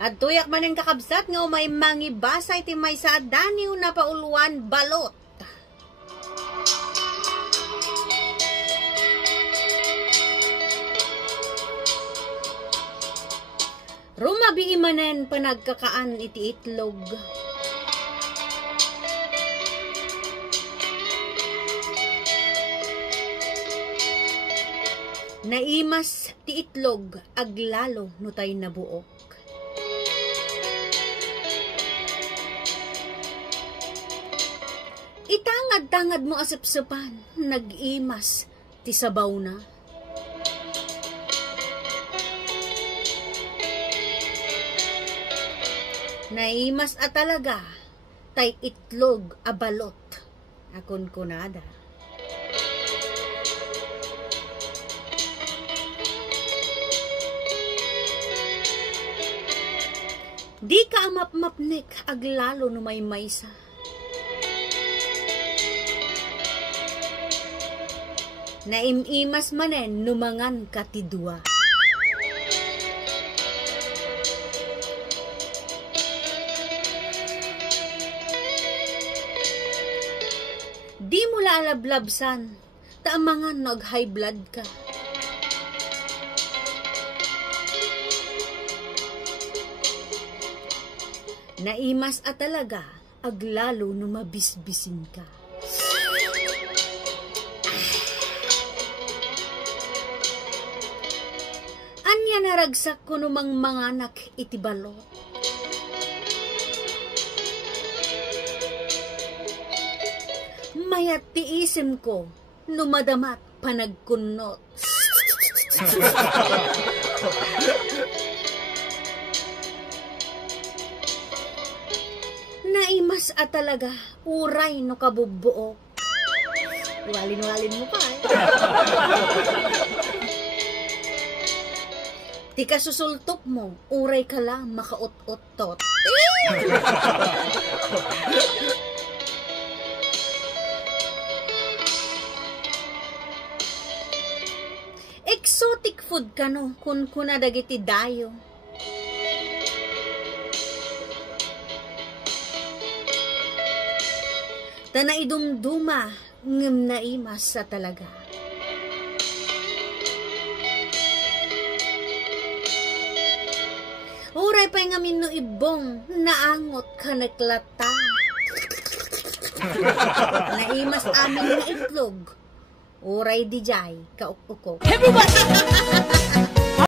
At tuyak man ang kakabsat nga may mangibasa iti may sa daniw na pauluan balot. Rumabi imanen panagkakaan iti itlog. Naimas ti itlog aglalo no tay nabuok. Itangad-tangad mo asapsapan, nag-imas ti sabaw na. Naimas at talaga, tay itlog abalot, akon kunada. Di ka amap-mapnek aglalo no may maysa. Naimimas manen numangan katidwa. Di mo laalablabsan, taamangan nag-high blood ka. Naimas at talaga, aglalo no mabisbisin ka. Anya naragsak ko numang manganak iti balot. Mayat tiisim ko, numadamat panagkunot. Naimas at talaga, uray no kabubuo. Walin-walin mo pa Ti kasusultop mo, uray ka lang makaot-ot-tot. Exotic food ka no, kun kuna dagiti dayo. Tanaidumduma, ngem naimas sa talaga. Uray pa'y ngamin no ibong, naangot ka naklata. Naimas amin na itlog. Uray di jay, kauk-ukok.